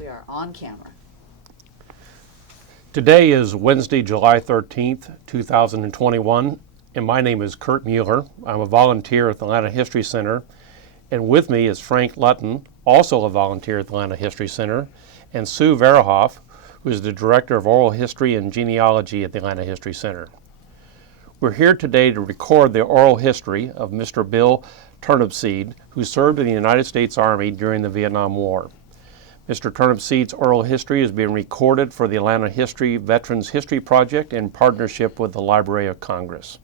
We are on camera. Today is Wednesday, July 13th, 2021, and my name is Kurt Mueller. I'm a volunteer at the Atlanta History Center, and with me is Frank Lutton, also a volunteer at the Atlanta History Center, and Sue Verahoff, who is the Director of Oral History and Genealogy at the Atlanta History Center. We're here today to record the oral history of Mr. Bill Turnipseed, who served in the United States Army during the Vietnam War. Mr. Turnipseed's oral history is being recorded for the Atlanta Veterans History Project in partnership with the Library of Congress.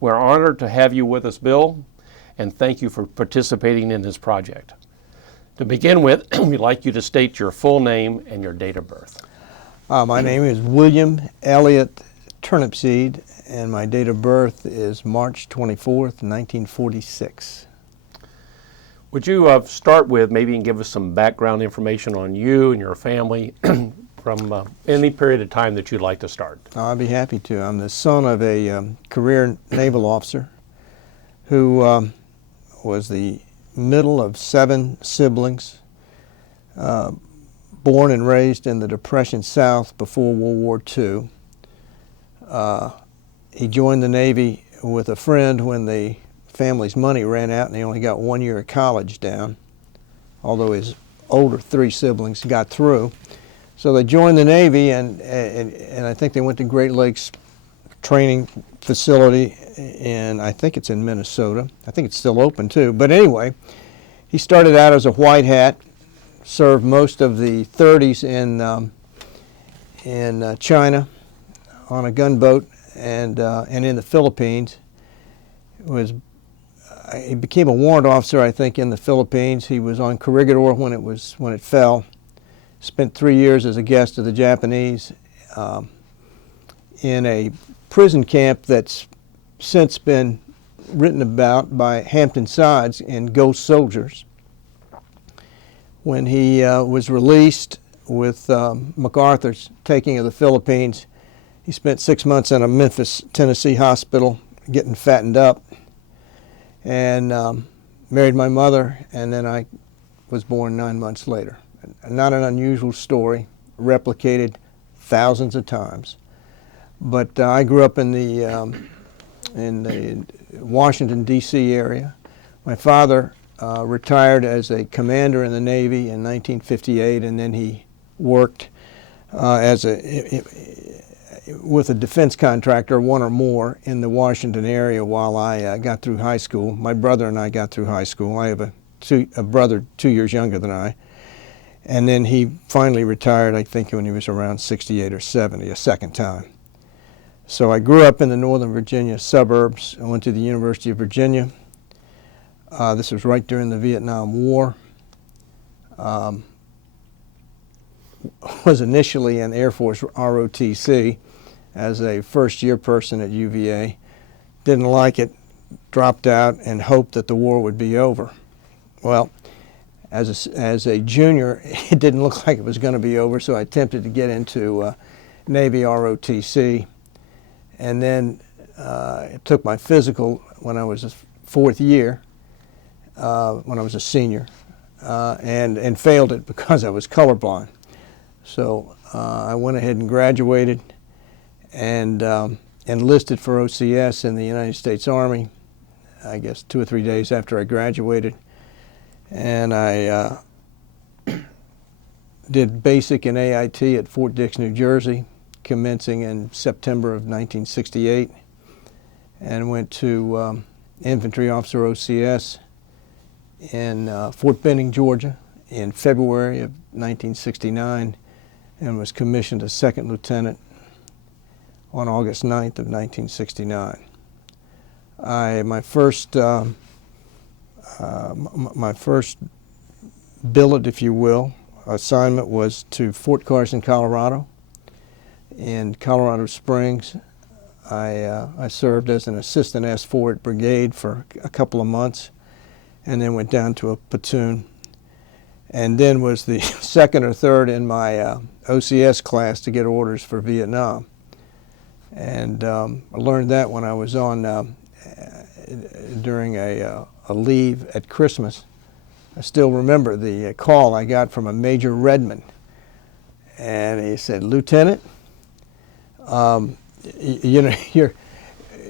We're honored to have you with us, Bill, and thank you for participating in this project. To begin with, we'd like you to state your full name and your date of birth. My name is William Elliott Turnipseed, and my date of birth is March 24th, 1946. Would you start with maybe and give us some background information on you and your family from any period of time that you'd like to start? I'd be happy to. I'm the son of a career naval officer who was the middle of 7 siblings, born and raised in the Depression South before World War II. He joined the Navy with a friend when the family's money ran out and he only got 1 year of college down, although his older 3 siblings got through. So they joined the Navy, and I think they went to Great Lakes training facility, and I think it's in Minnesota. I think it's still open too. But anyway, he started out as a white hat, served most of the 30s in China on a gunboat and in the Philippines. He became a warrant officer, I think, in the Philippines. He was on Corregidor when it fell. Spent 3 years as a guest of the Japanese in a prison camp that's since been written about by Hampton Sides in Ghost Soldiers. When he was released with MacArthur's taking of the Philippines, he spent 6 months in a Memphis, Tennessee hospital getting fattened up, and married my mother, and then I was born 9 months later. Not an unusual story, replicated thousands of times. But I grew up in the Washington D.C. area. My father retired as a commander in the Navy in 1958, and then he worked with a defense contractor, one or more, in the Washington area while I got through high school. My brother and I got through high school. I have a brother 2 years younger than I. And then he finally retired, I think, when he was around 68 or 70, a second time. So I grew up in the Northern Virginia suburbs. I went to the University of Virginia. This was right during the Vietnam War. Was initially an Air Force ROTC as a first-year person at UVA. Didn't like it, dropped out, and hoped that the war would be over. Well, as a junior, it didn't look like it was going to be over, so I attempted to get into Navy ROTC. And then took my physical when I was a 4th year, when I was a senior, and failed it because I was colorblind. So I went ahead and graduated and enlisted for OCS in the United States Army, I guess 2 or 3 days after I graduated. And I did basic and AIT at Fort Dix, New Jersey, commencing in September of 1968, and went to Infantry Officer OCS in Fort Benning, Georgia, in February of 1969, and was commissioned as 2nd lieutenant on August 9th of 1969. My first billet, if you will, assignment was to Fort Carson, Colorado. In Colorado Springs, I served as an assistant S4 at brigade for a couple of months, and then went down to a platoon, and then was the 2nd or 3rd in my OCS class to get orders for Vietnam. And I learned that when I was on during a leave at Christmas I still remember the call I got from a Major Redmond, and he said, "Lieutenant, you know,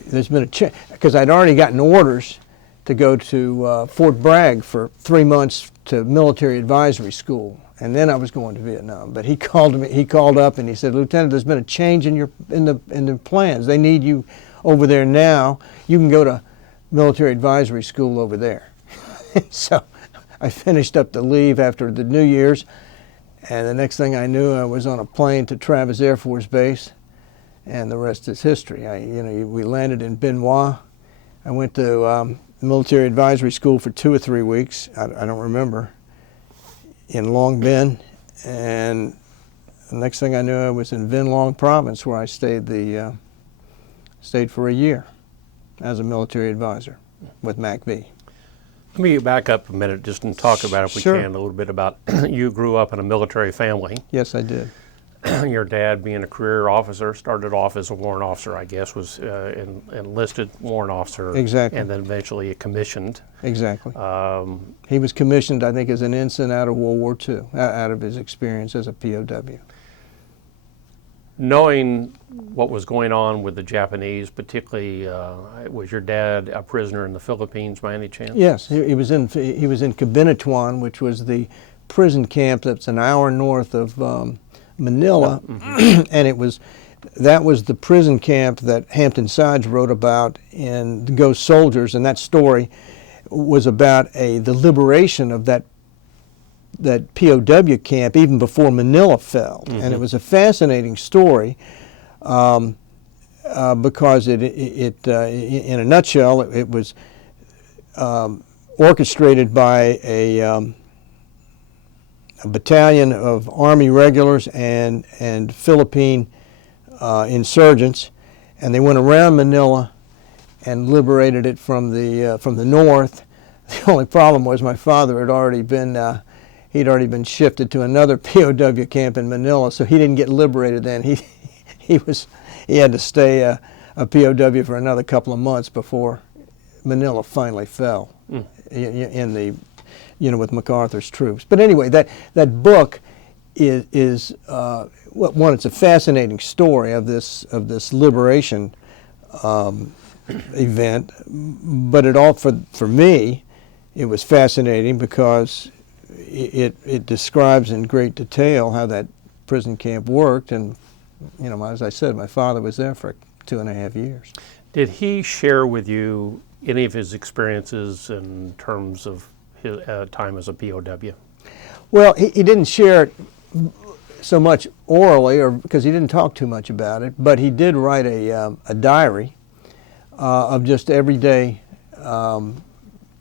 there's been a change," because I'd already gotten orders to go to Fort Bragg for 3 months to military advisory school, and then I was going to Vietnam. But he called up and he said, "Lieutenant, there's been a change in the plans. They need you over there now. You can go to military advisory school over there." So I finished up the leave after the New Year's, and the next thing I knew, I was on a plane to Travis Air Force Base, and the rest is history. We landed in Bien Hoa. I went to military advisory school for 2 or 3 weeks. I don't remember, in Long Binh, and the next thing I knew, I was in Vinh Long province, where I stayed for a year as a military advisor with MACV. Let me back up a minute just and talk about, if we Sure. can, a little bit about you grew up in a military family. Yes, I did. Your dad, being a career officer, started off as a warrant officer, I guess, was enlisted warrant officer. Exactly. And then eventually commissioned. Exactly. He was commissioned, I think, as an ensign out of World War II, out of his experience as a POW. Knowing what was going on with the Japanese, particularly, was your dad a prisoner in the Philippines by any chance? Yes, he was in Cabanatuan, which was the prison camp that's an hour north of Manila, and that was the prison camp that Hampton Sides wrote about in The Ghost Soldiers, and that story was about the liberation of that POW camp even before Manila fell. And it was a fascinating story because it in a nutshell, it was orchestrated by a battalion of Army regulars and Philippine insurgents, and they went around Manila and liberated it from the north. The only problem was my father had already been he'd already been shifted to another POW camp in Manila, so he didn't get liberated then. He had to stay a POW for another couple of months before Manila finally fell with MacArthur's troops. But anyway, that book is one. It's a fascinating story of this liberation event, but for me, it was fascinating because it describes in great detail how that prison camp worked, and as I said, my father was there for 2.5 years. Did he share with you any of his experiences in terms of his time as a POW? Well, he didn't share it so much orally, or because he didn't talk too much about it, but he did write a diary of just everyday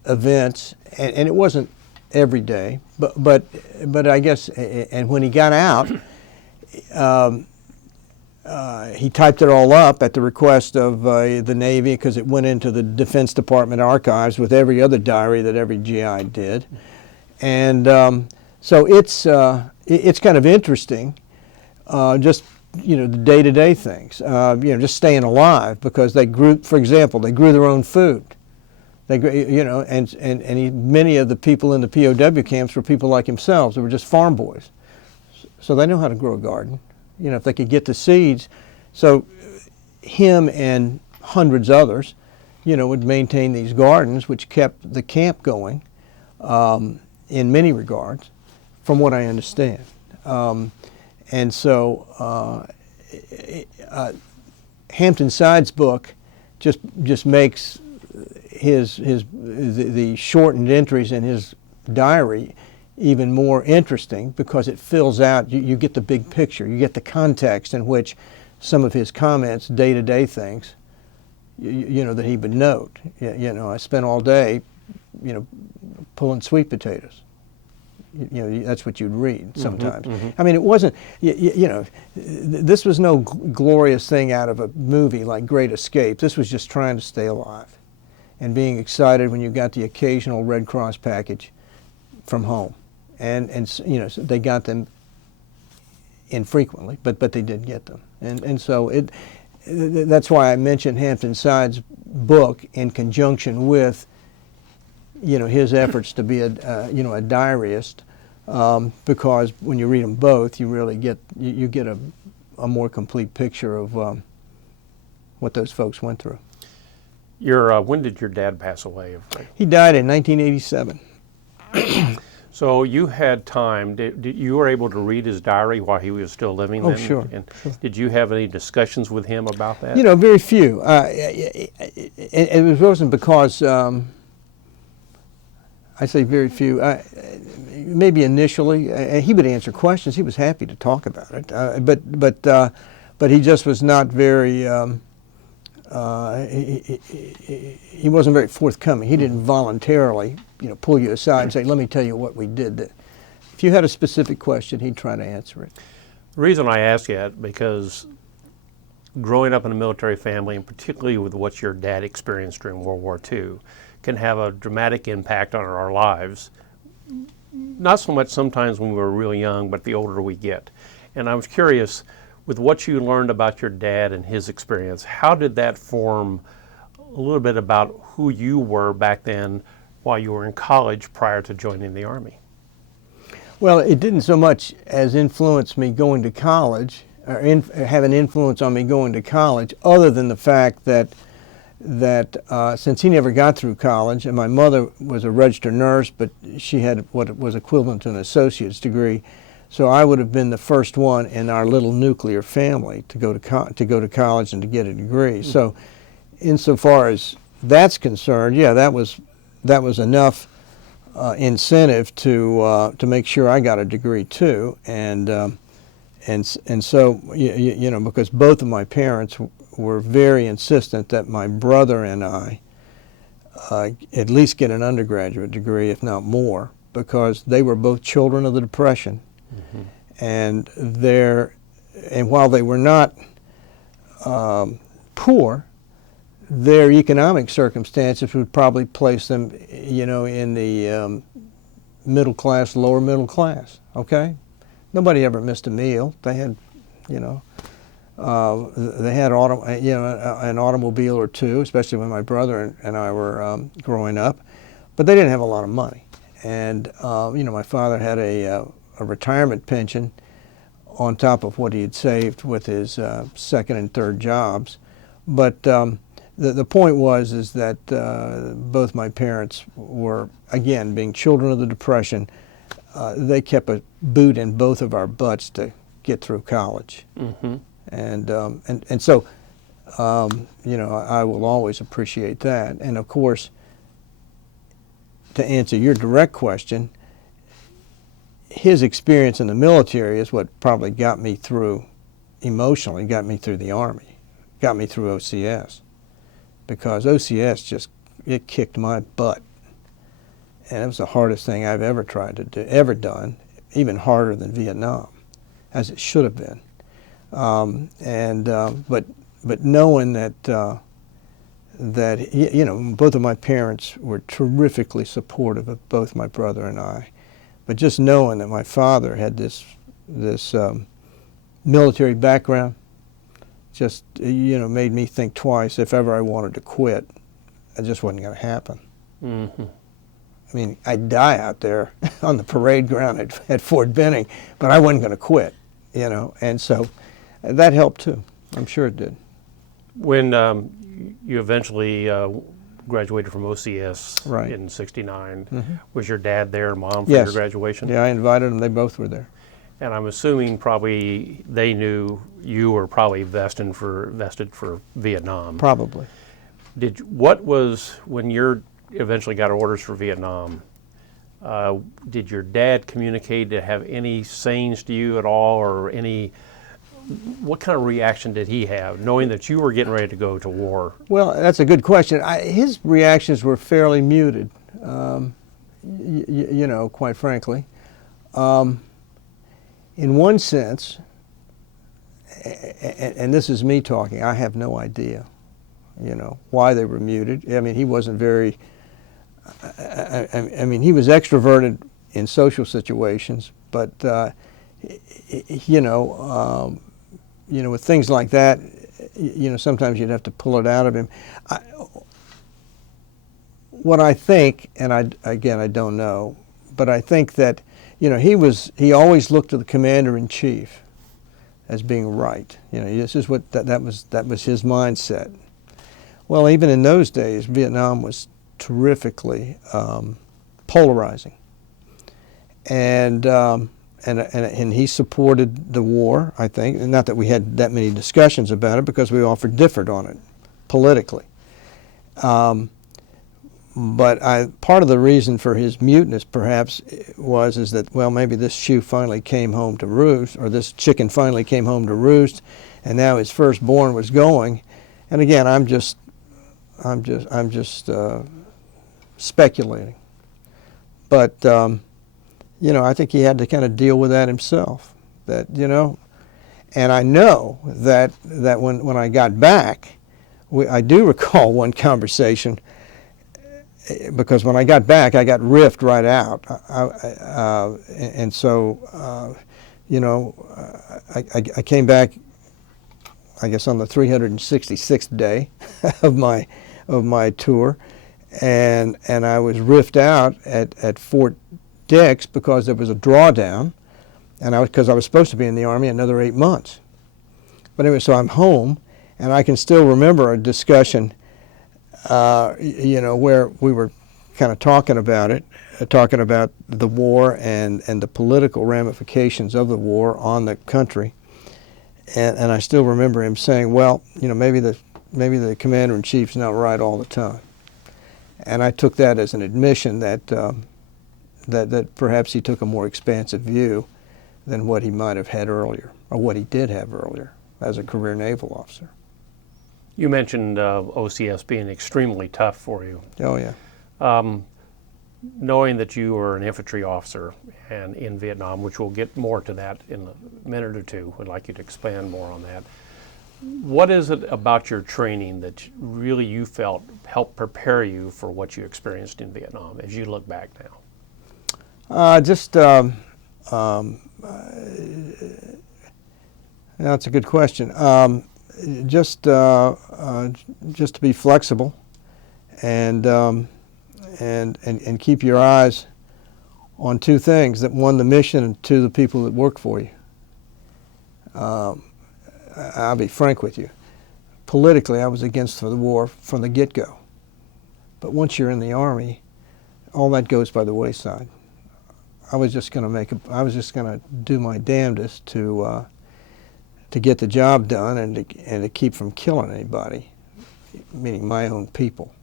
events, and it wasn't every day, but I guess, and when he got out, he typed it all up at the request of the Navy, because it went into the Defense Department archives with every other diary that every GI did, and so it's kind of interesting, just the day-to-day things, just staying alive, because they grew, for example, they grew their own food. They, many of the people in the POW camps were people like himself. They were just farm boys, so they know how to grow a garden. If they could get the seeds. So him and hundreds others, would maintain these gardens, which kept the camp going in many regards, from what I understand. And so Hampton Sides' book just makes the shortened entries in his diary even more interesting, because it fills out, you get the big picture, you get the context in which some of his comments, day-to-day things, that he would note. I spent all day, pulling sweet potatoes. That's what you'd read sometimes. I mean, it wasn't, this was no glorious thing out of a movie like Great Escape. This was just trying to stay alive and being excited when you got the occasional Red Cross package from home. And so they got them infrequently, but they did get them. And so that's why I mentioned Hampton Sides' book in conjunction with his efforts to be a diarist, because when you read them both, you really get you get a more complete picture of what those folks went through. When did your dad pass away? He died in 1987. So you had time. You were able to read his diary while he was still living? Oh, then? sure. And sure. Did you have any discussions with him about that? Very few. It wasn't because I say very few. Maybe initially, he would answer questions. He was happy to talk about it, but he just was not very. He wasn't very forthcoming. He didn't voluntarily, pull you aside and say, "Let me tell you what we did." If you had a specific question, he'd try to answer it. The reason I ask that because growing up in a military family, and particularly with what your dad experienced during World War II, can have a dramatic impact on our lives. Not so much sometimes when we were real young, but the older we get. And I was curious, with what you learned about your dad and his experience, how did that form a little bit about who you were back then while you were in college prior to joining the Army? Well, it didn't so much as influence me going to college, or have an influence on me going to college, other than the fact that since he never got through college, and my mother was a registered nurse, but she had what was equivalent to an associate's degree, so I would have been the first one in our little nuclear family to go to college and to get a degree. Mm-hmm. So, insofar as that's concerned, yeah, that was enough incentive to make sure I got a degree too, and so because both of my parents were very insistent that my brother and I at least get an undergraduate degree, if not more, because they were both children of the Depression. Mm-hmm. And while they were not poor, their economic circumstances would probably place them, in the middle class, lower middle class. Okay, nobody ever missed a meal. They had, they had an automobile or two, especially when my brother and I were growing up, but they didn't have a lot of money. And my father had a retirement pension on top of what he had saved with his second and third jobs. But the point is that both my parents were, again, being children of the Depression, they kept a boot in both of our butts to get through college. Mm-hmm. And so, I will always appreciate that. And of course, to answer your direct question, his experience in the military is what probably got me through emotionally, got me through the Army, got me through OCS, because OCS it kicked my butt, and it was the hardest thing I've ever done, even harder than Vietnam, as it should have been. But knowing that both of my parents were terrifically supportive of both my brother and I, but just knowing that my father had this military background, just made me think twice if ever I wanted to quit. It just wasn't going to happen. Mm-hmm. I mean, I'd die out there on the parade ground at Fort Benning, but I wasn't going to quit, and so that helped too. I'm sure it did. When you eventually graduated from OCS right. in '69, mm-hmm. was your dad there, Mom, for yes. your graduation? Yeah, I invited them. They both were there. And I'm assuming probably they knew you were probably vested for Vietnam. Probably. When you eventually got orders for Vietnam, did your dad communicate to have any sayings to you at all, or what kind of reaction did he have, knowing that you were getting ready to go to war? Well, that's a good question. His reactions were fairly muted, quite frankly. In one sense, and this is me talking, I have no idea, why they were muted. I mean, he wasn't very, he was extroverted in social situations, but, with things like that, sometimes you'd have to pull it out of him. what I think, and again, I don't know, but I think that, he always looked to the commander-in-chief as being right. This is what that was his mindset. Well, even in those days, Vietnam was terrifically polarizing, and he supported the war, I think. And not that we had that many discussions about it, because we often differed on it politically. But part of the reason for his muteness, perhaps, is that, well, maybe this shoe finally came home to roost, or this chicken finally came home to roost, and now his firstborn was going. And again, I'm just speculating. But I think he had to kind of deal with that himself. And I know that when I got back, I do recall one conversation. Because when I got back, I got riffed right out, and so I came back, I guess, on the 366th day of my tour, and I was riffed out at Fort Dix because there was a drawdown, and because I was supposed to be in the Army another 8 months. But anyway, so I'm home, and I can still remember a discussion. Where we were kind of talking about the war and the political ramifications of the war on the country, and I still remember him saying, "Well, maybe the commander-in-chief's not right all the time," and I took that as an admission that that perhaps he took a more expansive view than what he might have had earlier, or what he did have earlier as a career naval officer. You mentioned OCS being extremely tough for you. Oh, yeah. Knowing that you were an infantry officer and in Vietnam, which we'll get more to that in a minute or two, I'd like you to expand more on that. What is it about your training that really you felt helped prepare you for what you experienced in Vietnam as you look back now? That's a good question. Just to be flexible, and keep your eyes on two things: that one, the mission, and two, the people that work for you. I'll be frank with you. Politically, I was against the war from the get-go. But once you're in the Army, all that goes by the wayside. I was just going to do my damnedest to get the job done and to keep from killing anybody, meaning my own people.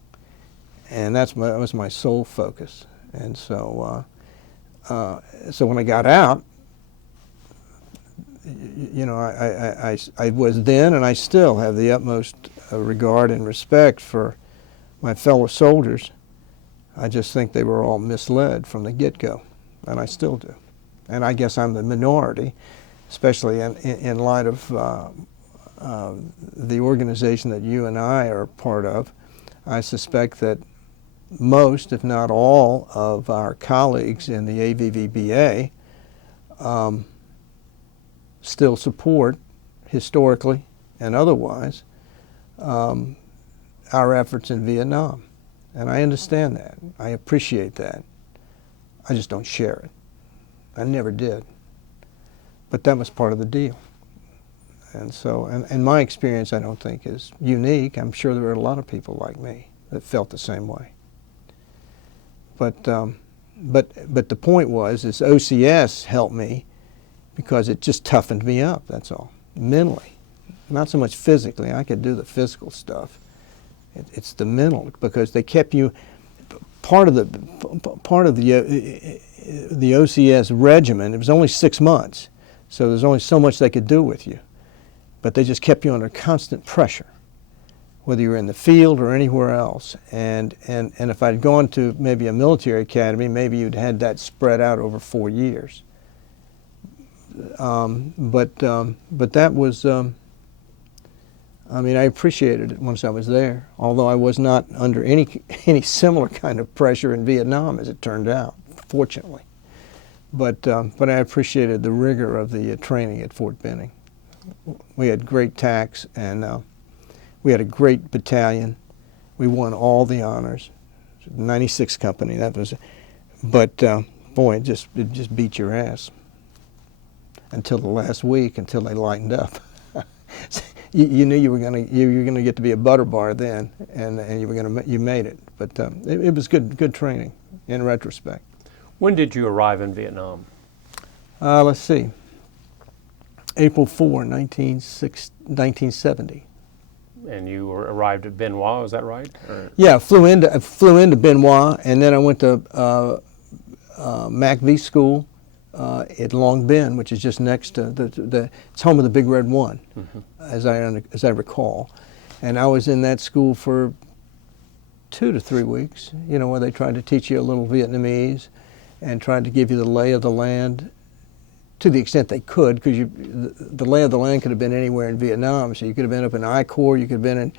And that was my sole focus. And so when I got out, I was then, and I still have the utmost regard and respect for my fellow soldiers. I just think they were all misled from the get-go, and I still do. And I guess I'm the minority, especially in light of the organization that you and I are part of. I suspect that most, if not all, of our colleagues in the AVVBA still support, historically and otherwise, our efforts in Vietnam. And I understand that. I appreciate that. I just don't share it. I never did. But that was part of the deal. And so, and my experience, I don't think, is unique. I'm sure there are a lot of people like me that felt the same way. But the point was, is OCS helped me because it just toughened me up, that's all, mentally. Not so much physically. I could do the physical stuff. It's the mental, because they kept you, part of the OCS regimen, it was only 6 months. So there's only so much they could do with you. But they just kept you under constant pressure, whether you were in the field or anywhere else. And if I'd gone to maybe a military academy, maybe you'd had that spread out over 4 years. But that was, I mean, I appreciated it once I was there, although I was not under any similar kind of pressure in Vietnam, as it turned out, fortunately. But I appreciated the rigor of the training at Fort Benning. We had great TACs, and we had a great battalion. We won all the honors, 96 company. That was, but boy, it just beat your ass until the last week, until they lightened up. You knew you were gonna get to be a butter bar then, and you made it. But it was good training in retrospect. When did you arrive in Vietnam? Let's see. April 4, 1970. And you arrived at Bien Hoa, is that right? Or? Yeah, flew into Bien Hoa, and then I went to MACV school at Long Binh, which is just next to it's home of the Big Red One, as I recall. And I was in that school for 2 to 3 weeks, where they tried to teach you a little Vietnamese and tried to give you the lay of the land to the extent they could, because the lay of the land could have been anywhere in Vietnam. So you could have been up in I Corps, you could have been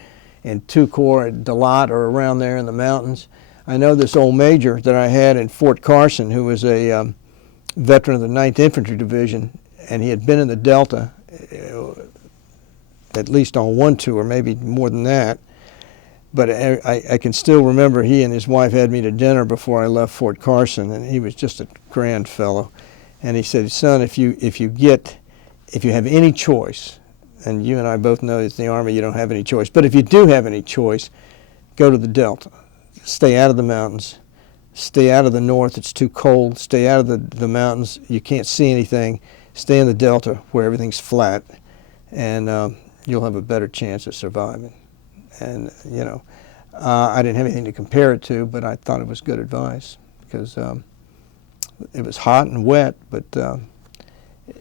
in 2 Corps at Dalat or around there in the mountains. I know this old major that I had in Fort Carson, who was a veteran of the 9th Infantry Division, and he had been in the Delta at least on 1 tour, maybe more than that. But I can still remember he and his wife had me to dinner before I left Fort Carson, and he was just a grand fellow. And he said, "Son, if you have any choice, and you and I both know that in the Army you don't have any choice, but if you do have any choice, go to the Delta. Stay out of the mountains. Stay out of the north, it's too cold. Stay out of the mountains, you can't see anything. Stay in the Delta where everything's flat, and you'll have a better chance of surviving." And, I didn't have anything to compare it to, but I thought it was good advice, because it was hot and wet, but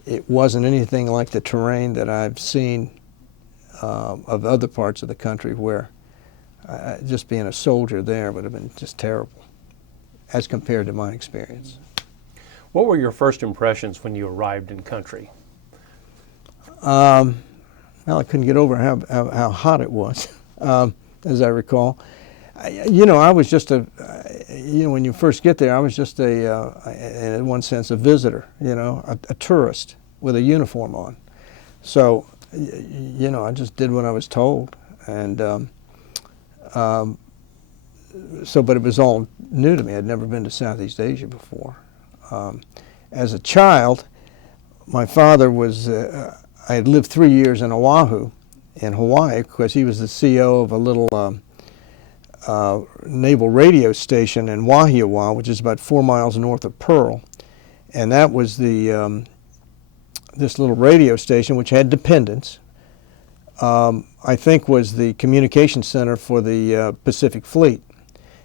it wasn't anything like the terrain that I've seen of other parts of the country, where just being a soldier there would have been just terrible as compared to my experience. What were your first impressions when you arrived in country? Well, I couldn't get over how hot it was, as I recall. I was just when you first get there, I was just in one sense, a visitor, a tourist with a uniform on. So, I just did what I was told. And but it was all new to me. I'd never been to Southeast Asia before. As a child, my father was, I had lived 3 years in Oahu, in Hawaii, because he was the CEO of a little naval radio station in Wahiawa, which is about 4 miles north of Pearl. And that was this little radio station, which had dependents, I think was the communication center for the Pacific Fleet.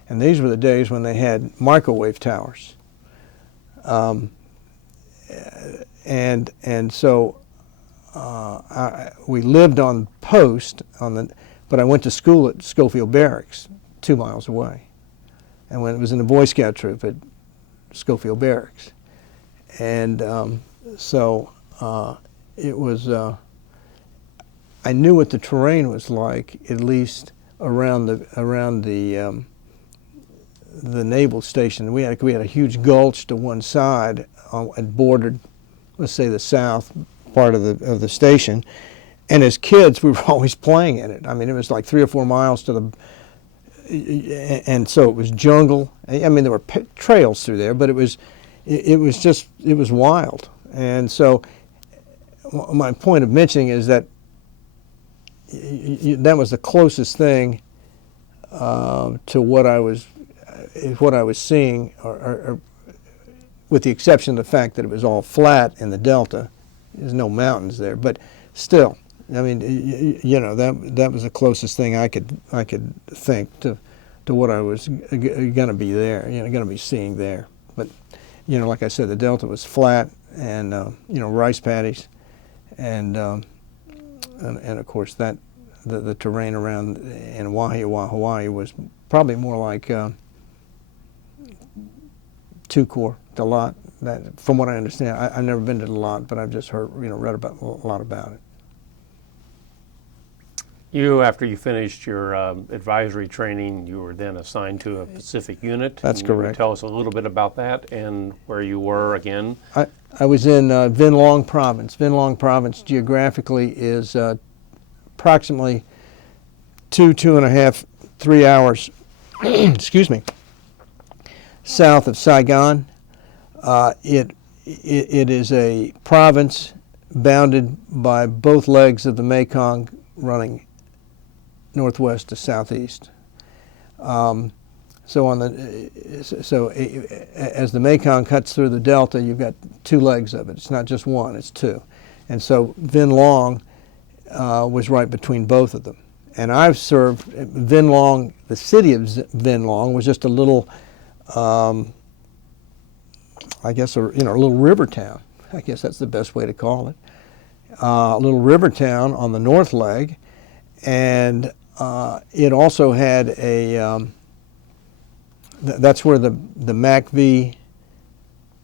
And these were the days when they had microwave towers. And so we lived on post but I went to school at Schofield Barracks, 2 miles away. And when it was in the Boy Scout troop at Schofield Barracks. And it was, I knew what the terrain was like, at least around the naval station. We had a huge gulch to one side, and bordered, let's say, the south part of the station. And as kids, we were always playing in it. I mean, it was like 3 or 4 miles to the, and so it was jungle. I mean, there were trails through there, but it was wild. And so my point of mentioning is that that was the closest thing to what I was seeing, or with the exception of the fact that it was all flat in the Delta. There's no mountains there, but still, I mean, that was the closest thing I could think to what I was going to be there, going to be seeing there. But like I said, the Delta was flat, and rice paddies, and of course that the terrain around in Wahiawa, Hawaii, was probably more like 2 Corps, Dalat. That, from what I understand, I've never been to Dalat, but I've just read a lot about it. After you finished your advisory training, you were then assigned to a Pacific unit. That's correct. Tell us a little bit about that and where you were again. I was in Vinh Long province. Vinh Long province geographically is approximately 2.5, 3 hours excuse me, south of Saigon. It is a province bounded by both legs of the Mekong running northwest to southeast. So as the Mekong cuts through the delta, you've got two legs of it. It's not just one, it's two. And so Vinh Long was right between both of them. And I've served Vinh Long. The city of Vinh Long was just a little, I guess, a little river town. I guess that's the best way to call it. A little river town on the north leg, and it also had a. That's where the MACV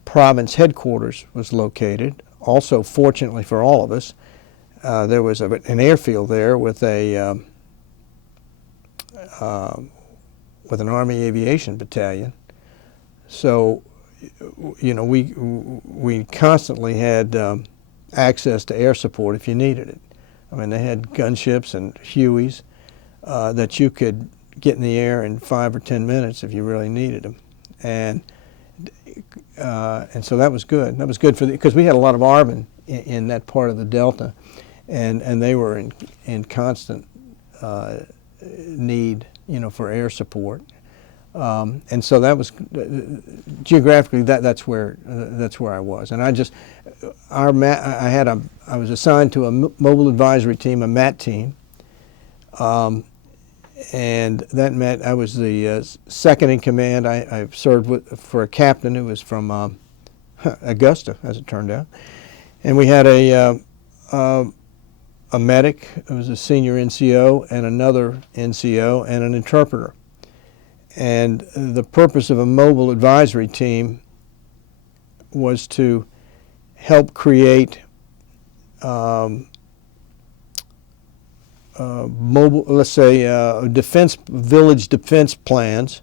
province headquarters was located. Also, fortunately for all of us, there was an airfield there with an Army aviation battalion. So, we constantly had access to air support if you needed it. I mean, they had gunships and Hueys that you could get in the air in 5 or 10 minutes if you really needed them, and so that was good. That was good because we had a lot of ARVN in that part of the Delta, and they were in constant need, for air support, and so that was geographically that's where I was, and I was assigned to a mobile advisory team, a MAT team. And that meant I was the second in command. I served for a captain who was from Augusta, as it turned out. And we had a medic who was a senior NCO, and another NCO, and an interpreter. And the purpose of a mobile advisory team was to help create mobile, let's say, village defense plans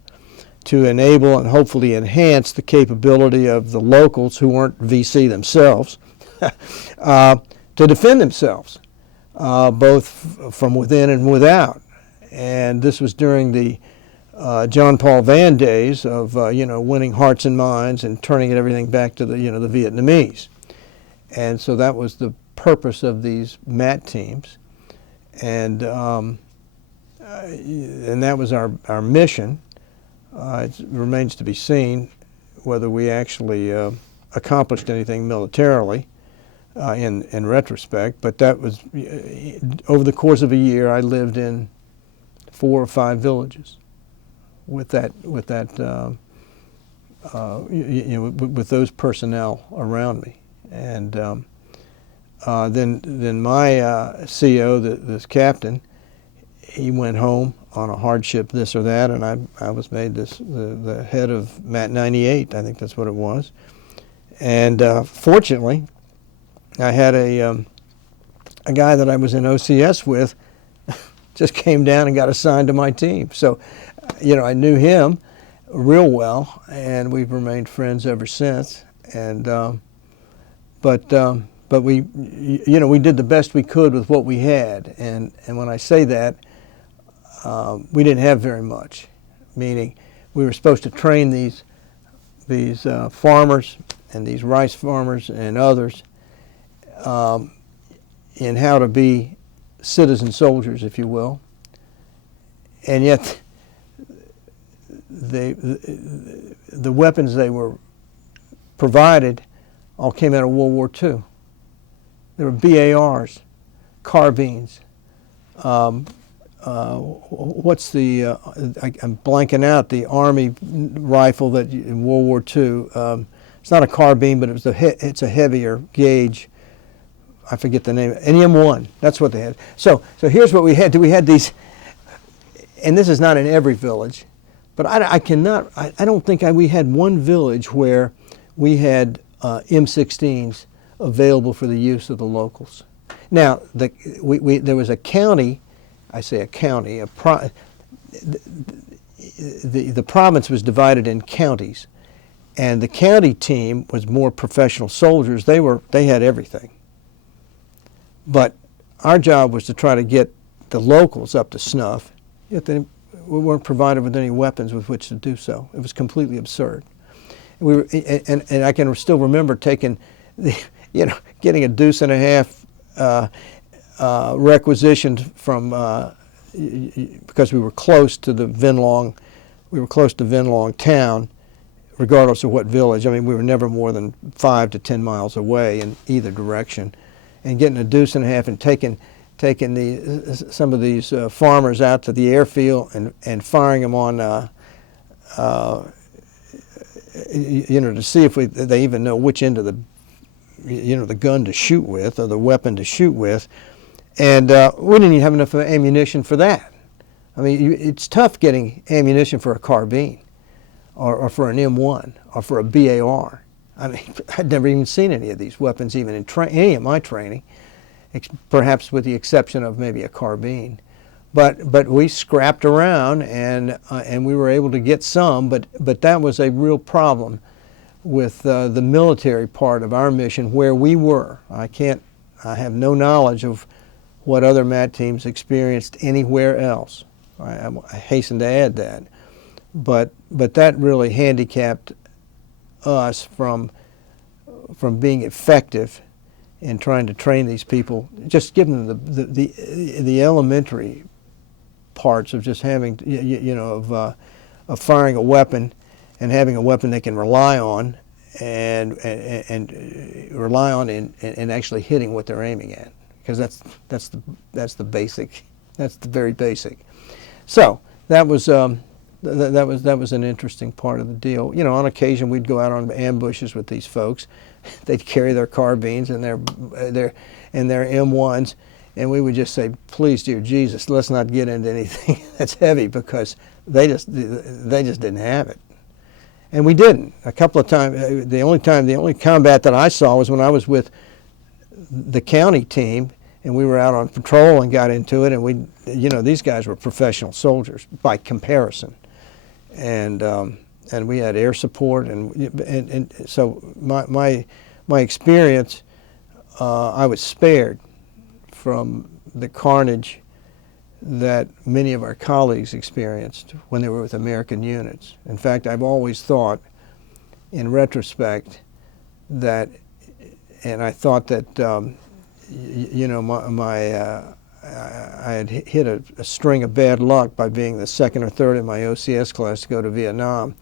to enable and hopefully enhance the capability of the locals who weren't VC themselves to defend themselves, both from within and without. And this was during the John Paul Van days of winning hearts and minds and turning everything back to the the Vietnamese. And so that was the purpose of these MAT teams. And that was our mission. It remains to be seen whether we actually accomplished anything militarily in retrospect. But that was over the course of a year. I lived in 4 or 5 villages with with those personnel around me, and. Then my CO, this captain, he went home on a hardship, this or that, and I was made the head of MAT 98. I think that's what it was. And fortunately, I had a guy that I was in OCS with just came down and got assigned to my team. So, I knew him real well, and we've remained friends ever since. And But we did the best we could with what we had, and when I say that, we didn't have very much. Meaning, we were supposed to train these farmers and these rice farmers and others in how to be citizen soldiers, if you will, and yet the weapons they were provided all came out of World War II. There were BARs, carbines. What's the? I'm blanking out. The Army rifle that in World War II. It's not a carbine, but it's a heavier gauge. I forget the name. An M1. That's what they had. So here's what we had. We had these, and this is not in every village, but I don't think we had one village where we had M16s available for the use of the locals. Now, there was a county, I say a county, the province was divided in counties, and the county team was more professional soldiers. They had everything. But our job was to try to get the locals up to snuff, yet we weren't provided with any weapons with which to do so. It was completely absurd. We were, and I can still remember taking, getting a deuce and a half requisitioned from because we were close to the Vinh Long, town, regardless of what village. I mean, we were never more than 5 to 10 miles away in either direction, and getting a deuce and a half and taking some of these farmers out to the airfield and firing them on, to see if they even know which end of the gun to shoot with or the weapon to shoot with, and we didn't even have enough ammunition for that. I mean, it's tough getting ammunition for a carbine, or for an M1, or for a BAR. I mean, I'd never even seen any of these weapons even in any of my training, perhaps with the exception of maybe a carbine. But we scrapped around and we were able to get some, but that was a real problem with the military part of our mission where we were. I have no knowledge of what other MAT teams experienced anywhere else. I hasten to add that. But that really handicapped us from being effective in trying to train these people. Just give them the elementary parts of just having, of firing a weapon and having a weapon they can rely on and rely on in actually hitting what they're aiming at, because that's the basic, that's the very basic. So that was an interesting part of the deal. On occasion we'd go out on ambushes with these folks. They'd carry their carbines and their M1s, and we would just say, please, dear Jesus, let's not get into anything that's heavy, because they just didn't have it. And we didn't. A couple of times, the only combat that I saw was when I was with the county team, and we were out on patrol and got into it, and these guys were professional soldiers by comparison. And we had air support, and so my experience, I was spared from the carnage that many of our colleagues experienced when they were with American units. In fact, I've always thought, in retrospect, that, and I thought that, I had hit a string of bad luck by being the second or third in my OCS class to go to Vietnam.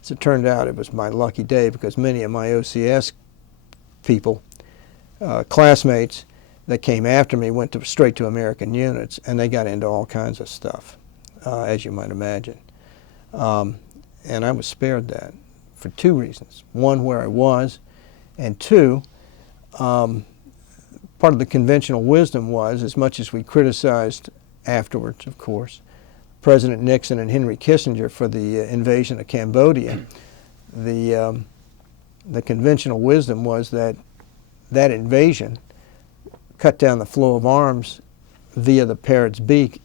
As it turned out, it was my lucky day, because many of my OCS people, classmates that came after me, went straight to American units, and they got into all kinds of stuff, as you might imagine. And I was spared that for two reasons. One, where I was, and two, part of the conventional wisdom was, as much as we criticized afterwards, of course, President Nixon and Henry Kissinger for the invasion of Cambodia, the conventional wisdom was that invasion cut down the flow of arms via the Parrot's Beak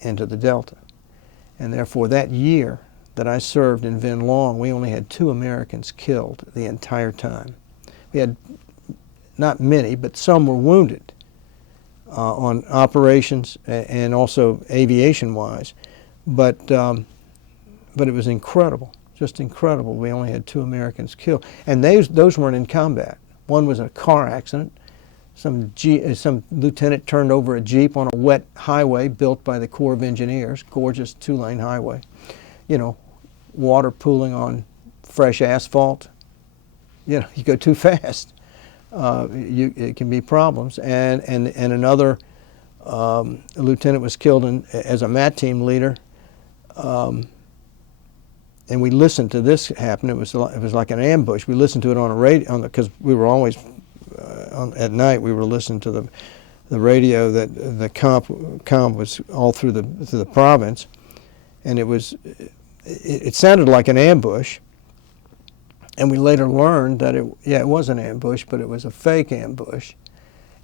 into the Delta. And therefore, that year that I served in Vinh Long, we only had 2 Americans killed the entire time. We had not many, but some were wounded on operations and also aviation-wise. But it was incredible, just incredible. We only had 2 Americans killed, and those weren't in combat. One was in a car accident. Some lieutenant turned over a Jeep on a wet highway built by the Corps of Engineers, gorgeous 2-lane highway. Water pooling on fresh asphalt. You go too fast. It can be problems. And another lieutenant was killed as a MAT team leader. And we listened to this happen. It was like an ambush. We listened to it on a radio, because we were always at night. We were listening to the radio that the comp was all through the province, and it sounded like an ambush. And we later learned that it was an ambush, but it was a fake ambush,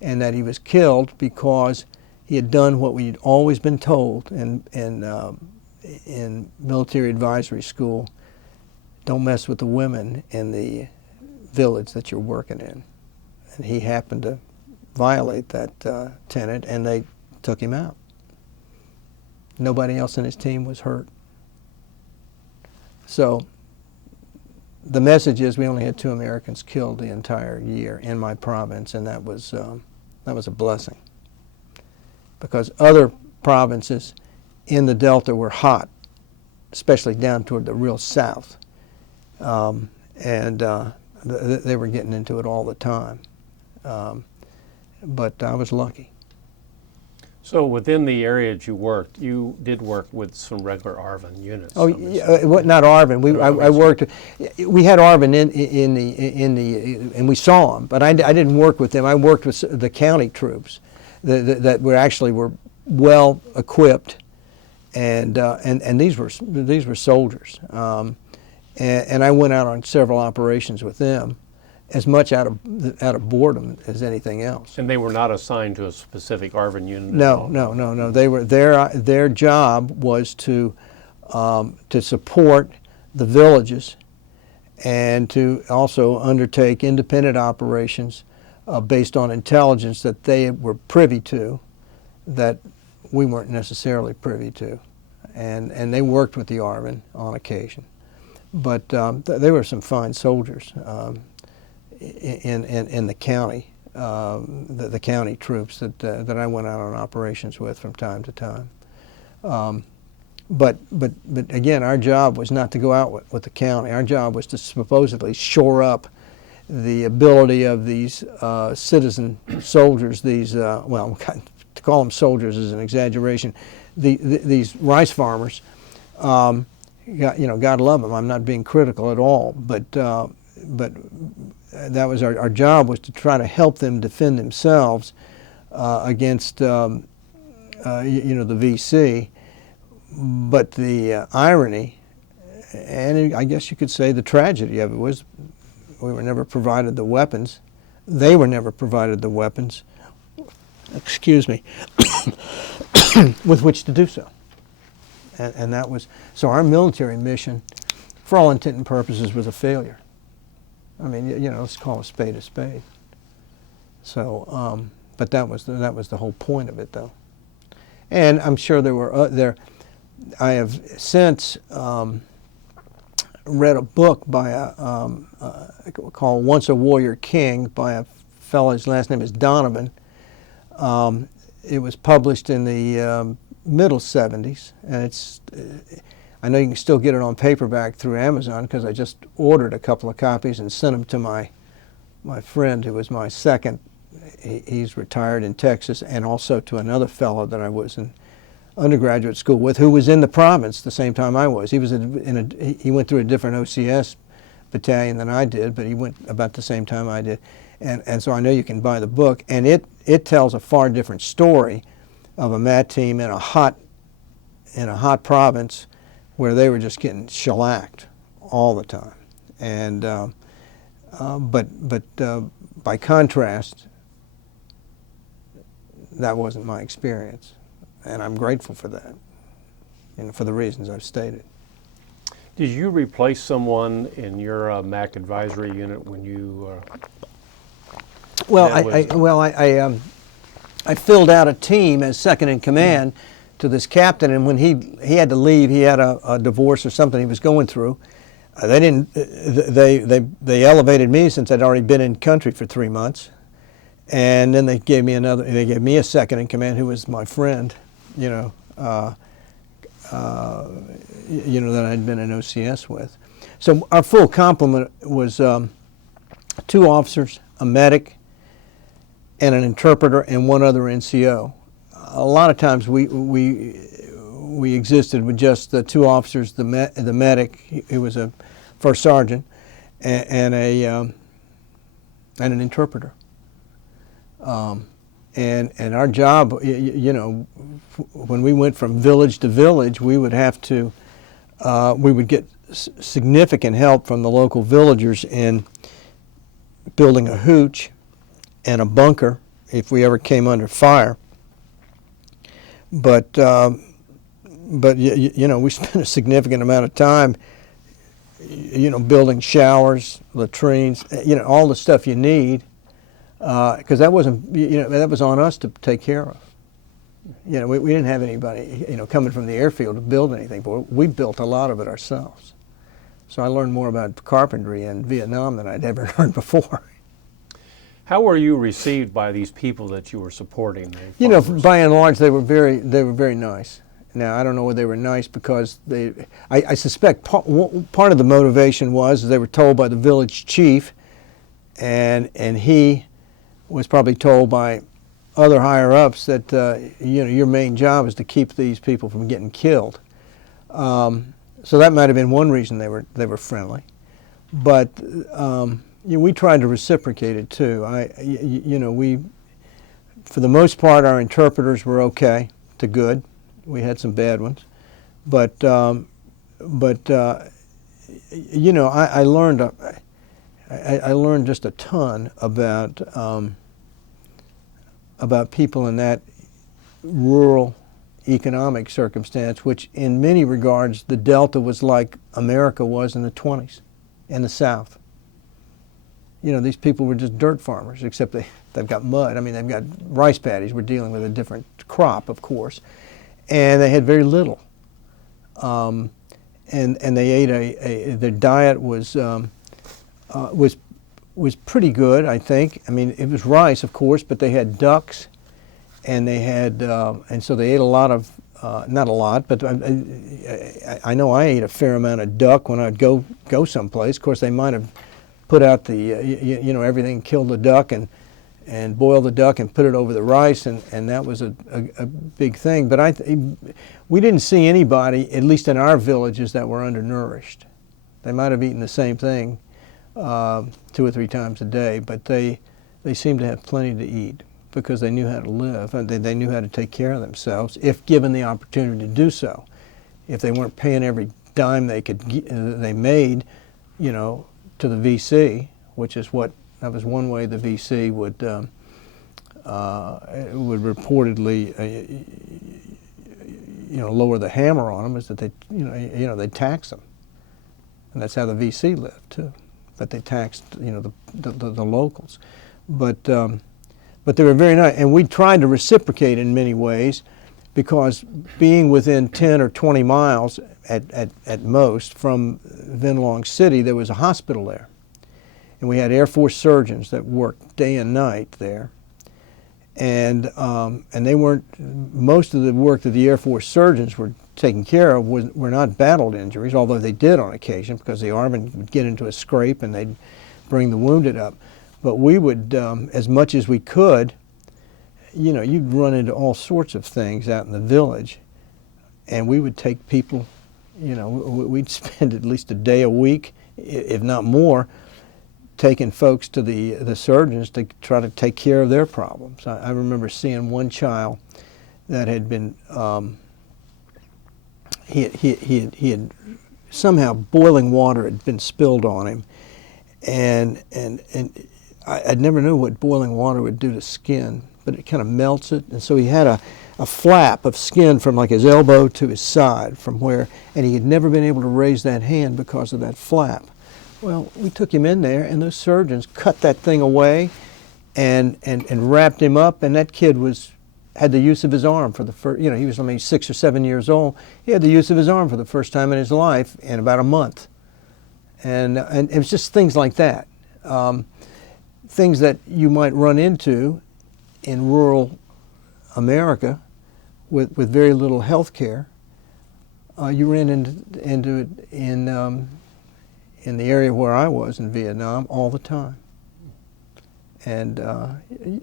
and that he was killed because he had done what we'd always been told in military advisory school: don't mess with the women in the village that you're working in. And he happened to violate that tenet, and they took him out. Nobody else in his team was hurt. So the message is we only had 2 Americans killed the entire year in my province, and that was a blessing, because other provinces in the Delta were hot, especially down toward the real south, and they were getting into it all the time. But I was lucky. So within the area that you did work with some regular ARVN units. Oh, yeah, not ARVN. I worked. We had ARVN and we saw them, but I didn't work with them. I worked with the county troops that were well equipped, and these were soldiers. And I went out on several operations with them, as much out of boredom as anything else. And they were not assigned to a specific ARVN unit? No. They were their job was to support the villages and to also undertake independent operations based on intelligence that they were privy to, that we weren't necessarily privy to, and they worked with the ARVN on occasion. But they were some fine soldiers. In the county, the county troops that I went out on operations with from time to time. But again, our job was not to go out with the county. Our job was to supposedly shore up the ability of these citizen soldiers. These well, to call them soldiers is an exaggeration. These rice farmers. God love them. I'm not being critical at all, but that was our job, was to try to help them defend themselves against the VC. But the irony, and I guess you could say the tragedy of it, was we were never provided the weapons. They were never provided the weapons, excuse me, with which to do so. And that was, so our military mission, for all intent and purposes, was a failure. I mean, let's call a spade a spade. So, but that was the whole point of it, though. And I'm sure there were I have since read a book by called "Once a Warrior King" by a fellow. His last name is Donovan. It was published in the middle 70s, and I know you can still get it on paperback through Amazon, because I just ordered a couple of copies and sent them to my friend who was my second. He's retired in Texas, and also to another fellow that I was in undergraduate school with, who was in the province the same time I was. He was he went through a different OCS battalion than I did, but he went about the same time I did, and so I know you can buy the book, and it tells a far different story of a MAT team in a hot province where they were just getting shellacked all the time. And but by contrast, that wasn't my experience, and I'm grateful for that, for the reasons I've stated. Did you replace someone in your MAC advisory unit when you? I filled out a team as second in command to this captain, and when he had to leave, he had a divorce or something he was going through. They elevated me, since I'd already been in country for 3 months, and then they gave me a second in command who was my friend, that I'd been in OCS with. So our full complement was 2 officers, a medic, and an interpreter, and 1 other NCO. A lot of times we existed with just the 2 officers, the medic, who was a first sergeant, and an interpreter. And our job, when we went from village to village, we would have to, we would get significant help from the local villagers in building a hooch and a bunker if we ever came under fire. But we spent a significant amount of time, building showers, latrines, all the stuff you need, because that wasn't, that was on us to take care of. We didn't have anybody, coming from the airfield to build anything, but we built a lot of it ourselves. So I learned more about carpentry in Vietnam than I'd ever learned before. How were you received by these people that you were supporting? the You know, farmers? by and large, they were very nice. Now, I don't know whether they were nice because I suspect part of the motivation was they were told by the village chief, and he was probably told by other higher ups that you know, your main job is to keep these people from getting killed. So that might have been one reason they were friendly, but you know, we tried to reciprocate it too. You know, for the most part, our interpreters were okay to good. We had some bad ones, but you know, I learned just a ton about people in that rural economic circumstance, which in many regards the Delta was like America was in the 20s in the South. You know, these people were just dirt farmers, except they've got mud. I mean, they've got rice paddies. We're dealing with a different crop, of course. And they had very little. And they ate their diet was pretty good, I think. I mean, it was rice, of course, but they had ducks, and they had, and so they ate a lot of, not a lot, but I know I ate a fair amount of duck when I'd go someplace. Of course, they might have put out the, you know, everything, killed the duck and boil the duck and put it over the rice, and that was a big thing. But we didn't see anybody, at least in our villages, that were undernourished. They might have eaten the same thing 2 or 3 times a day, but they seemed to have plenty to eat because they knew how to live, and they knew how to take care of themselves if given the opportunity to do so. If they weren't paying every dime they made, you know, to the VC, which is that was one way the VC would reportedly, you know, lower the hammer on them, is that they, you know, they tax them, and that's how the VC lived too. But they taxed, you know, the locals, but they were very nice, and we tried to reciprocate in many ways, because being within 10 or 20 miles at most from Vinh Long City, there was a hospital there. And we had Air Force surgeons that worked day and night there. And they weren't, most of the work that the Air Force surgeons were taking care of were not battled injuries, although they did on occasion, because the airmen would get into a scrape and they'd bring the wounded up. But we would, as much as we could, you know, you'd run into all sorts of things out in the village, and we would take people, you know, we'd spend at least a day a week, if not more, taking folks to the surgeons to try to take care of their problems. I remember seeing one child that had been, he had somehow boiling water had been spilled on him, and I never knew what boiling water would do to skin, but it kind of melts it, and so he had a flap of skin from like his elbow to his side from where, and he had never been able to raise that hand because of that flap. Well, we took him in there, and those surgeons cut that thing away and wrapped him up, and that kid had the use of his arm for the first, you know, he was maybe 6 or 7 years old. He had the use of his arm for the first time in his life in about a month. And it was just things like that. Things that you might run into in rural America with very little health care. You ran into it in the area where I was in Vietnam all the time. And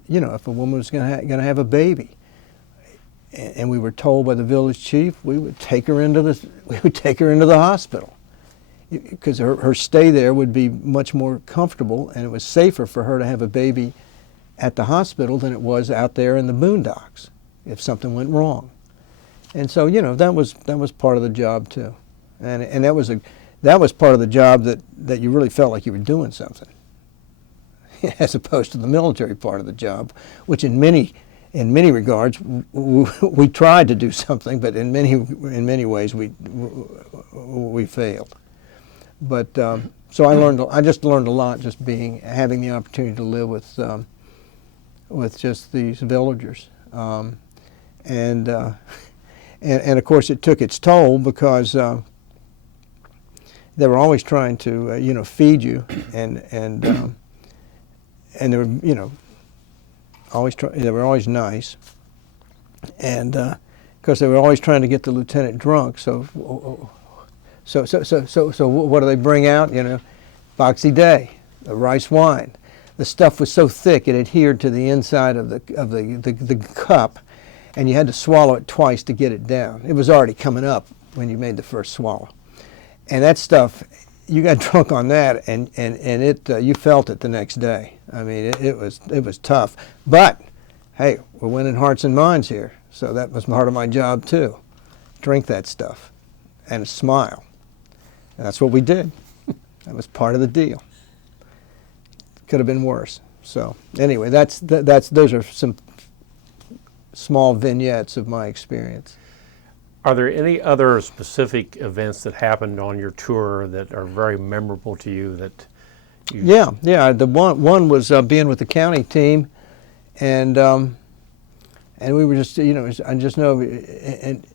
you know, if a woman was going to have a baby, and we were told by the village chief, we would take her into the hospital, because her stay there would be much more comfortable, and it was safer for her to have a baby at the hospital than it was out there in the boondocks if something went wrong. And so, you know, that was part of the job too, and that was part of the job that you really felt like you were doing something, as opposed to the military part of the job, which in many regards we tried to do something, but in many ways we failed. But so I just learned a lot just having the opportunity to live with just these villagers, and of course it took its toll, because they were always trying to, feed you, and they were, they were always nice, and because they were always trying to get the lieutenant drunk. So what do they bring out? Boxy Day, the rice wine. The stuff was so thick it adhered to the inside of the cup, and you had to swallow it twice to get it down. It was already coming up when you made the first swallow, and that stuff, you got drunk on that, and it you felt it the next day. I mean, it was tough, but hey, we're winning hearts and minds here, so that was part of my job too. Drink that stuff and smile, and that's what we did. That was part of the deal. Could have been worse. So anyway, those are some small vignettes of my experience. Are there any other specific events that happened on your tour that are very memorable to you? That you... Yeah. The one was being with the county team, and we were just, I just know, and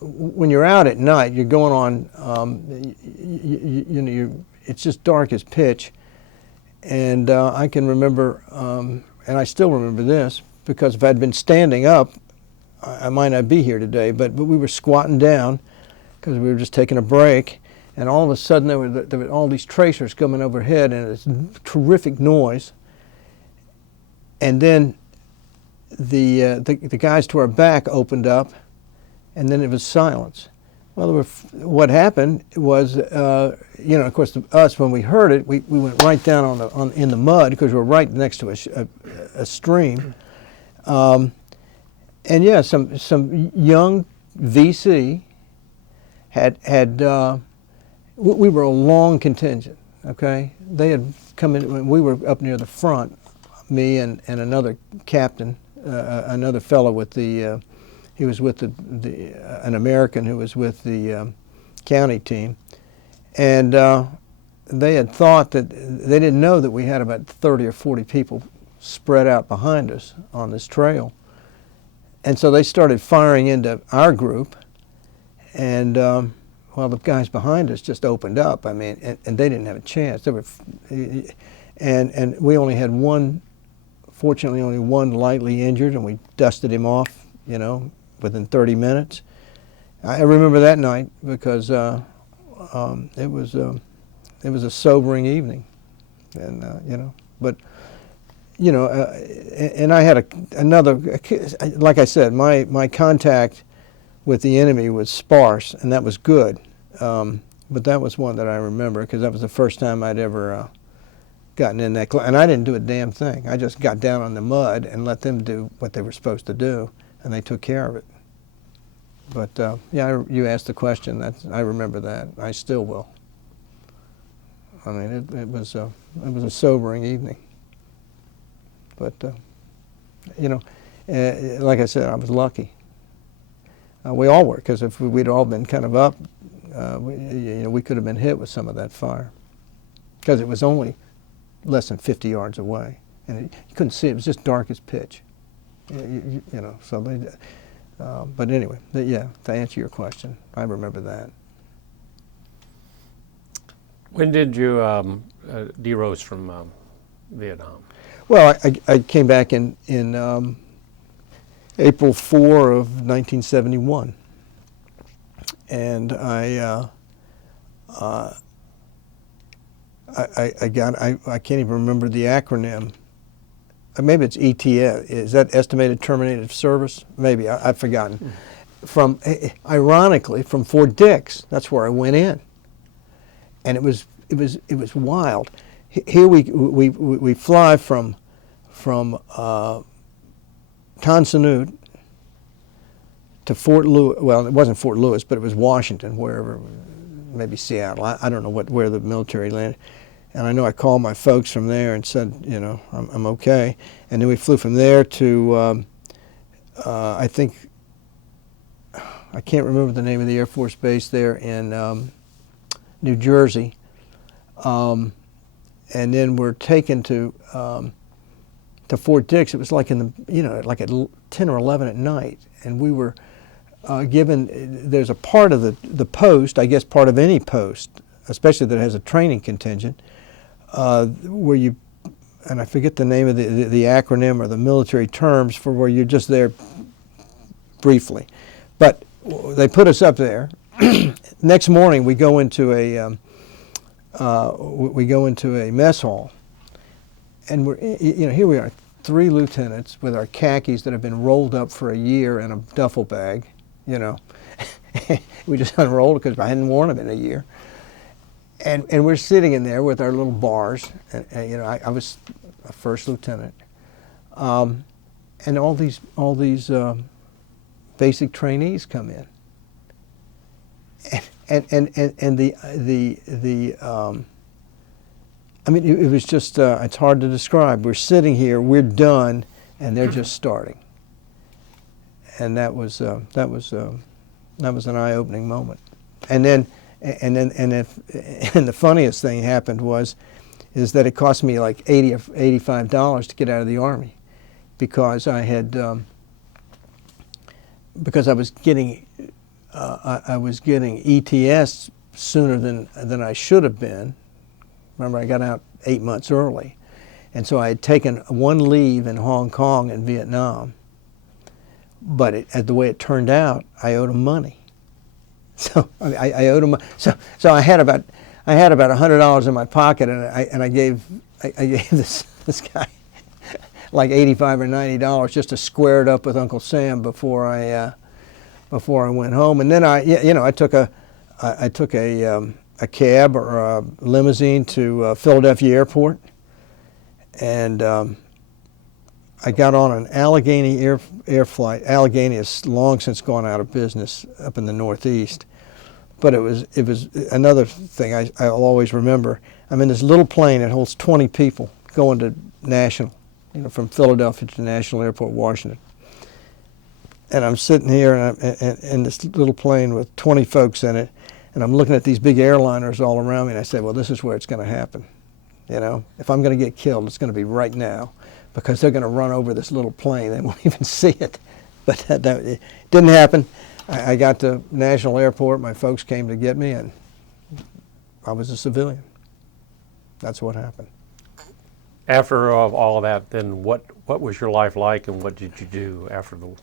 when you're out at night, you're going on, it's just dark as pitch, and I can remember, and I still remember this, because if I'd been standing up, I might not be here today, but we were squatting down because we were just taking a break, and all of a sudden there were all these tracers coming overhead, and it's terrific noise, and then the guys to our back opened up, and then it was silence. Well, what happened was, of course, us, when we heard it, we went right down in the mud, because we were right next to a stream. And yeah, some young VC had we were a long contingent, okay? They had come in, we were up near the front, me and another captain, another fellow with he was with an American who was with the county team. And they had thought that, they didn't know that we had about 30 or 40 people spread out behind us on this trail. And so they started firing into our group, and the guys behind us just opened up. I mean, and they didn't have a chance. They were, and we only had fortunately only one lightly injured, and we dusted him off, within 30 minutes. I remember that night because it was a sobering evening, and but. And I had another, like I said, my contact with the enemy was sparse, and that was good. But that was one that I remember, because that was the first time I'd ever gotten in that, and I didn't do a damn thing. I just got down on the mud and let them do what they were supposed to do, and they took care of it. But you asked the question. I remember that. I still will. I mean, it was a sobering evening. But, like I said, I was lucky. We all were, because if we'd all been kind of up, we could have been hit with some of that fire, because it was only less than 50 yards away, and you couldn't see it. It was just dark as pitch, So they, but anyway, to answer your question, I remember that. When did you de-roast from Vietnam? Well, I came back in April 4 of 1971, and I can't even remember the acronym. Maybe it's ETS. Is that Estimated Terminated Service? Maybe I've forgotten. Ironically, from Fort Dix. That's where I went in, and it was wild. Here we fly from Tonsanute to Fort Lewis. Well, it wasn't Fort Lewis, but it was Washington, wherever, maybe Seattle. I don't know where the military landed. And I know I called my folks from there and said, I'm okay. And then we flew from there to, I think, I can't remember the name of the Air Force base there in New Jersey. And then we're taken to Fort Dix. It was like like at 10 or 11 at night, and we were given there's a part of the post, I guess part of any post, especially that has a training contingent, where you, and I forget the name of the acronym or the military terms for where you're just there briefly. But they put us up there. Next morning we go into a mess hall, and here we are, 3 lieutenants with our khakis that have been rolled up for a year in a duffel bag. We just unrolled because I hadn't worn them in a year. And we're sitting in there with our little bars, and I was a first lieutenant, and all these basic trainees come in, and I mean, it was just it's hard to describe. We're sitting here, we're done, and they're just starting, and that was an eye-opening moment, and the funniest thing happened is that it cost me like $80 or $85 to get out of the Army, because I had because I was getting ETS sooner than I should have been. Remember, I got out 8 months early, and so I had taken one leave in Hong Kong and Vietnam. But the way it turned out, I owed them money. So I owed him. So I had about $100 in my pocket, and I gave this guy like $85 or $90 just to square it up with Uncle Sam before I went home. And then I took a cab or a limousine to Philadelphia Airport, and I got on an Allegheny air flight. Allegheny has long since gone out of business up in the Northeast. But it was another thing I'll always remember. I'm in this little plane that holds 20 people going to National, from Philadelphia to National Airport, Washington. And I'm sitting here in this little plane with 20 folks in it, and I'm looking at these big airliners all around me, and I said, well, this is where it's going to happen. If I'm going to get killed, it's going to be right now, because they're going to run over this little plane. They won't even see it. But it didn't happen. I got to National Airport, my folks came to get me, and I was a civilian. That's what happened. After all of that, then what was your life like, and what did you do after the?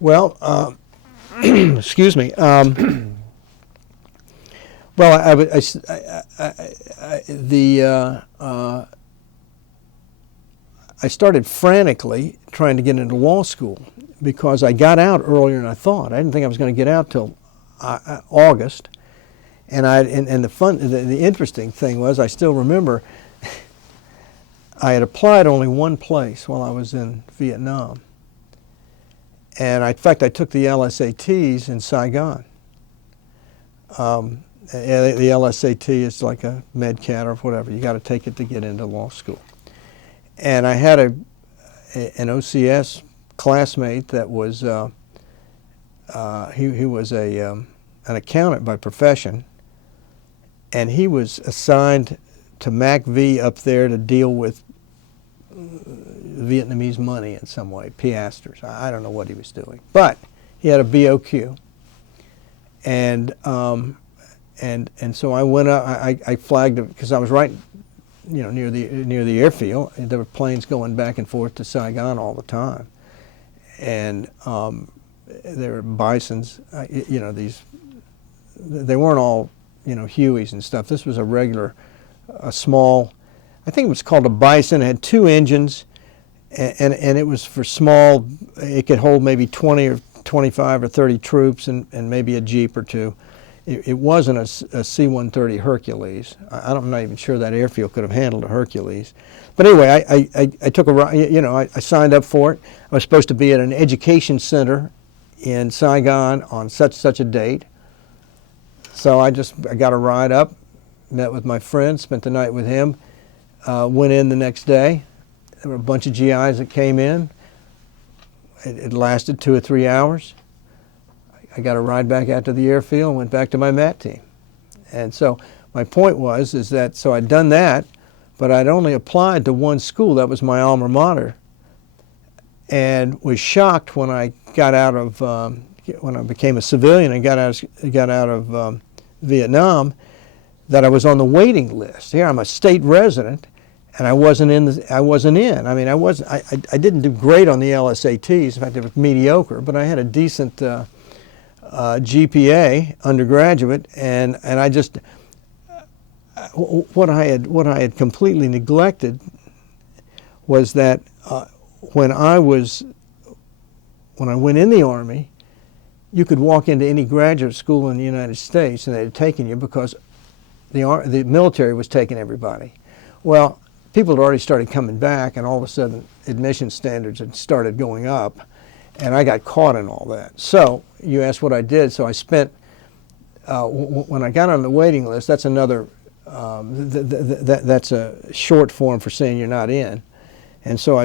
Well, excuse me. Well, I started frantically trying to get into law school, because I got out earlier than I thought. I didn't think I was going to get out till August, and the interesting thing was, I still remember I had applied only one place while I was in Vietnam, and in fact I took the LSATs in Saigon. The LSAT is like a MedCat or whatever. You got to take it to get into law school, and I had an OCS classmate that was he was an accountant by profession, and he was assigned to MACV up there to deal with Vietnamese money in some way, piastres. I don't know what he was doing, but he had a BOQ, and so I went up. I flagged it because I was right, near the airfield. There were planes going back and forth to Saigon all the time. And there were bisons, they weren't all, Hueys and stuff. This was a small, I think it was called a bison. It had 2 engines, and it was for small, it could hold maybe 20 or 25 or 30 troops and maybe a Jeep or 2. It wasn't a C-130 Hercules. I'm not even sure that airfield could have handled a Hercules. But anyway, I took a ride, I signed up for it. I was supposed to be at an education center in Saigon on such a date. So I got a ride up, met with my friend, spent the night with him, went in the next day. There were a bunch of GIs that came in. It lasted 2 or 3 hours. I got a ride back out to the airfield and went back to my MAT team. And so my point is that, so I'd done that, but I'd only applied to one school. That was my alma mater, and was shocked when I got out of became a civilian and got out of Vietnam, that I was on the waiting list. Here I'm a state resident, and I wasn't in. I mean, I didn't do great on the LSATs. In fact, it was mediocre, but I had a decent GPA, undergraduate, and I just what I had completely neglected was that when I went in the Army, you could walk into any graduate school in the United States and they'd taken you because the military was taking everybody. Well, people had already started coming back, and all of a sudden admission standards had started going up, and I got caught in all that. So you asked what I did. So I spent, when I got on the waiting list, that's another, that's a short form for saying you're not in. And so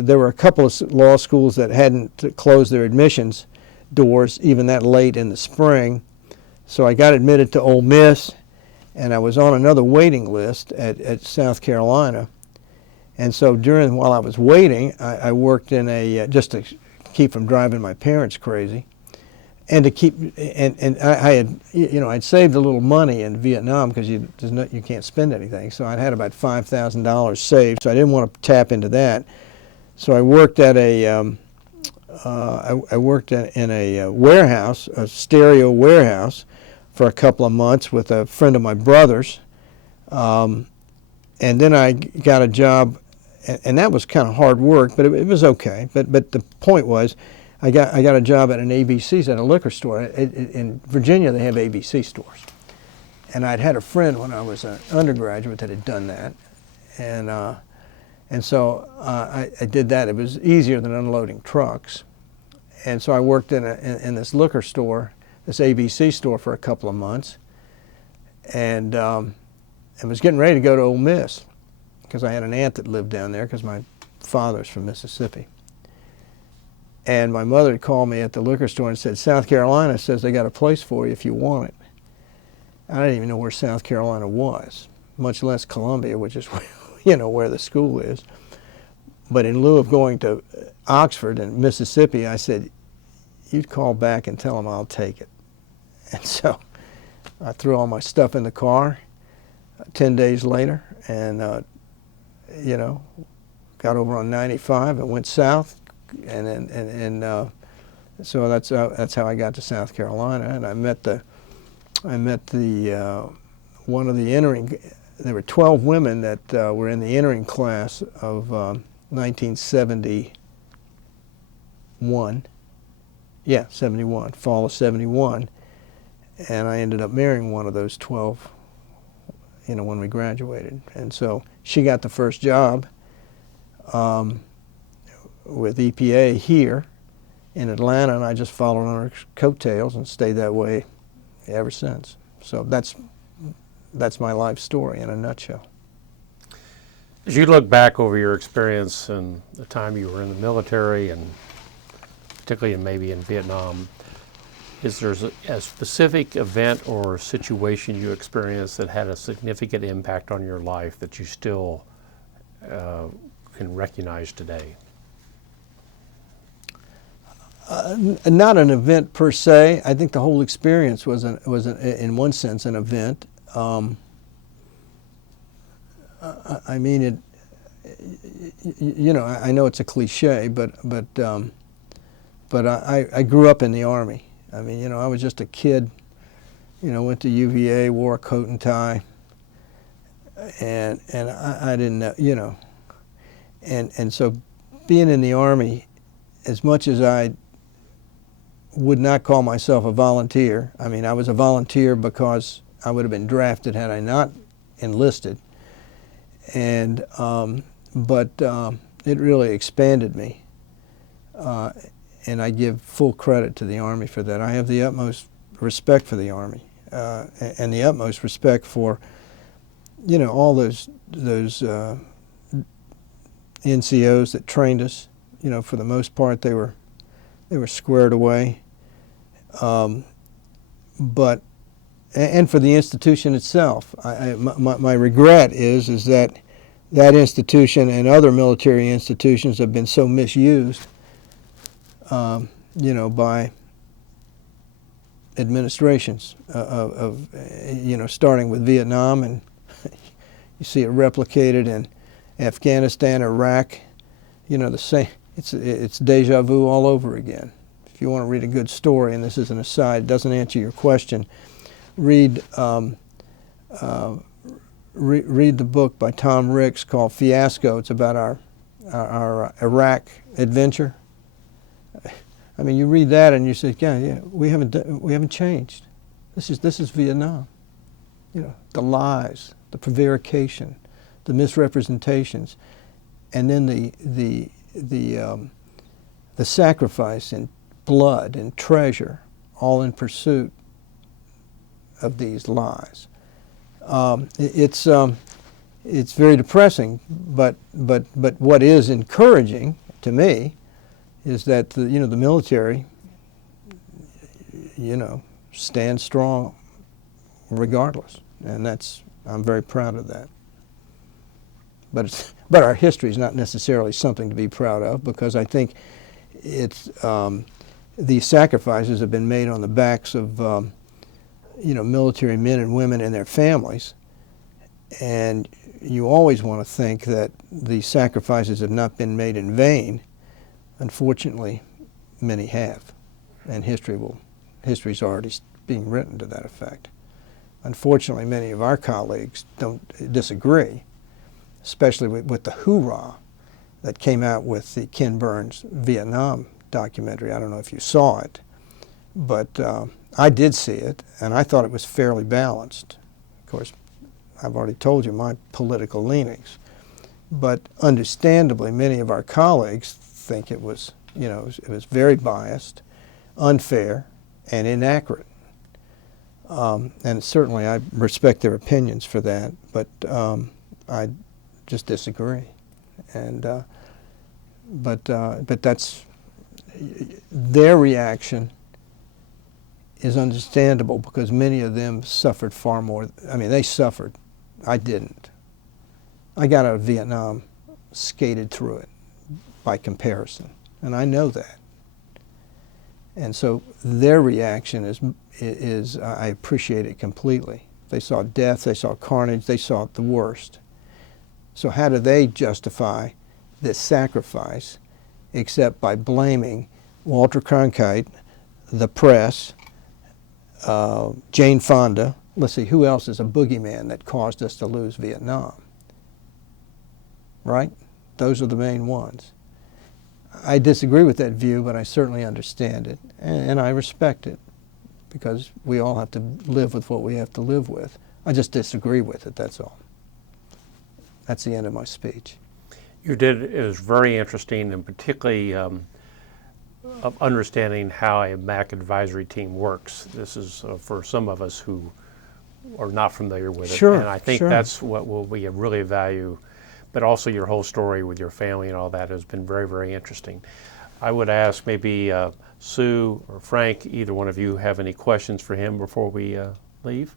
there were a couple of law schools that hadn't closed their admissions doors even that late in the spring. So I got admitted to Ole Miss, and I was on another waiting list at South Carolina. And so while I was waiting, I worked in just to keep from driving my parents crazy, and to keep, and I had, I'd saved a little money in Vietnam because you can't spend anything. So I'd had about $5,000 saved, so I didn't want to tap into that. So I worked at in a warehouse, a stereo warehouse, for a couple of months with a friend of my brother's, and then I got a job, and that was kind of hard work, but it was okay. But the point was, I got a job at an ABC's, at a liquor store. In Virginia, they have ABC stores, and I'd had a friend when I was an undergraduate that had done that, and so I did that. It was easier than unloading trucks, and so I worked in this liquor store, this ABC store, for a couple of months, and was getting ready to go to Ole Miss because I had an aunt that lived down there because my father's from Mississippi. And my mother had called me at the liquor store and said, South Carolina says they got a place for you if you want it. I didn't even know where South Carolina was, much less Columbia, which is where the school is. But in lieu of going to Oxford and Mississippi, I said, you'd call back and tell them I'll take it. And so I threw all my stuff in the car 10 days later, and got over on 95 and went south, and so that's how I got to South Carolina. And I met the one of the entering. There were 12 women that were in the entering class of 1971. Yeah, 71, fall of 71. And I ended up marrying one of those 12, when we graduated. And so she got the first job with EPA here in Atlanta, and I just followed on her coattails and stayed that way ever since. So that's my life story in a nutshell. As you look back over your experience and the time you were in the military, and particularly maybe in Vietnam, is there a specific event or situation you experienced that had a significant impact on your life that you still can recognize today? Not an event per se. I think the whole experience was in one sense an event. I mean, I know it's a cliche, but I grew up in the Army. I mean, I was just a kid, went to UVA, wore a coat and tie, and I didn't know, and so being in the Army, as much as I would not call myself a volunteer, I mean, I was a volunteer because I would have been drafted had I not enlisted, and but it really expanded me. And I give full credit to the Army for that. I have the utmost respect for the Army, and the utmost respect for, all those NCOs that trained us. For the most part, they were squared away. But for the institution itself, my regret is that institution and other military institutions have been so misused. By administrations starting with Vietnam, and you see it replicated in Afghanistan, Iraq. The same. It's deja vu all over again. If you want to read a good story, and this is an aside, it doesn't answer your question, read the book by Tom Ricks called Fiasco. It's about our Iraq adventure. I mean, you read that and you say, yeah, we haven't changed. This is Vietnam. The lies, the prevarication, the misrepresentations, and then the sacrifice and blood and treasure, all in pursuit of these lies. It's very depressing, but what is encouraging to me is that the military stands strong regardless, and I'm very proud of that. But our history is not necessarily something to be proud of, because I think it's these sacrifices have been made on the backs of military men and women and their families, and you always want to think that these sacrifices have not been made in vain. Unfortunately, many have, and history's already being written to that effect. Unfortunately, many of our colleagues don't disagree, especially with the hoorah that came out with the Ken Burns Vietnam documentary. I don't know if you saw it, but I did see it, and I thought it was fairly balanced. Of course, I've already told you my political leanings, but understandably, many of our colleagues think it was very biased, unfair, and inaccurate. And certainly, I respect their opinions for that, but I just disagree. And but that's their reaction is understandable, because many of them suffered far more. I mean, they suffered. I didn't. I got out of Vietnam, skated through it by comparison, and I know that. And so their reaction is I appreciate it completely. They saw death, they saw carnage, they saw the worst. So how do they justify this sacrifice except by blaming Walter Cronkite, the press, Jane Fonda? Let's see, who else is a boogeyman that caused us to lose Vietnam? Right? Those are the main ones. I disagree with that view, but I certainly understand it, and I respect it, because we all have to live with what we have to live with. I just disagree with it, that's all. That's the end of my speech. It was very interesting, and particularly of understanding how a MAC advisory team works. This is for some of us who are not familiar with it. Sure, and I think that's what will be a really value. But also your whole story with your family and all that has been very, very interesting. I would ask maybe Sue or Frank, either one of you have any questions for him before we leave?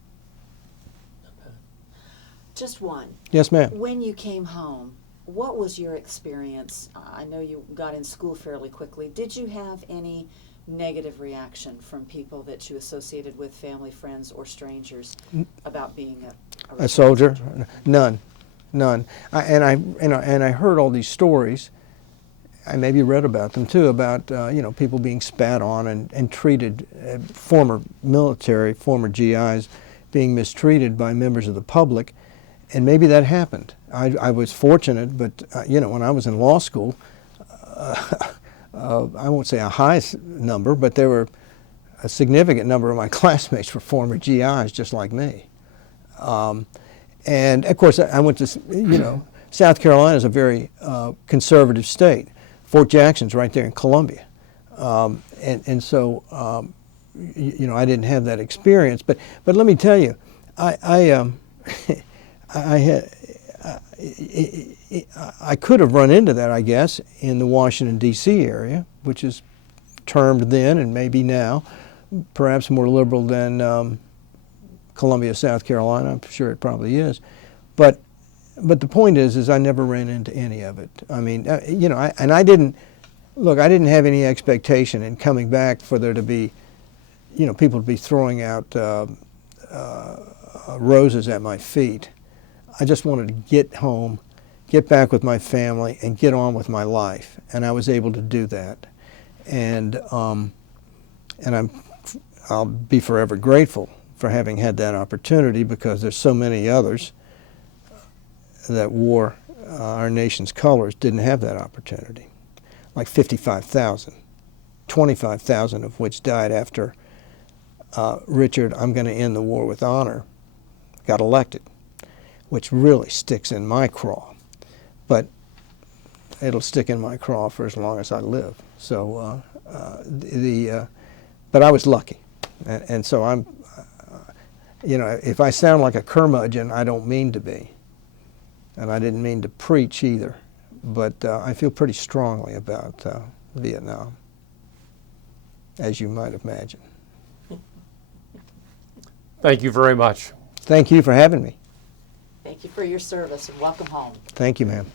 Just one. Yes, ma'am. When you came home, what was your experience? I know you got in school fairly quickly. Did you have any negative reaction from people that you associated with, family, friends, or strangers, about being a soldier? None. None. And I heard all these stories. I maybe read about them too, about people being spat on and treated, former military, former GIs being mistreated by members of the public, and maybe that happened. I was fortunate, but when I was in law school, I won't say a high number, but there were a significant number of my classmates were former GIs just like me. And of course, I went to, South Carolina is a very conservative state. Fort Jackson's right there in Columbia. And so, I didn't have that experience. But let me tell you, I could have run into that, I guess, in the Washington D.C. area, which is termed then and maybe now perhaps more liberal than Columbia, South Carolina. I'm sure it probably is, but the point is I never ran into any of it. I mean, I didn't have any expectation in coming back for there to be, you know, people would be throwing out roses at my feet. I just wanted to get home, get back with my family, and get on with my life. And I was able to do that. And I'll be forever grateful for having had that opportunity, because there's so many others that wore our nation's colors didn't have that opportunity. Like 55,000, 25,000 of which died after Richard, I'm going to end the war with honor, got elected, which really sticks in my craw. But it'll stick in my craw for as long as I live. So, but I was lucky. And so I'm, you know, if I sound like a curmudgeon, I don't mean to be. And I didn't mean to preach either. But I feel pretty strongly about Vietnam, as you might imagine. Thank you very much. Thank you for having me. Thank you for your service and welcome home. Thank you, ma'am.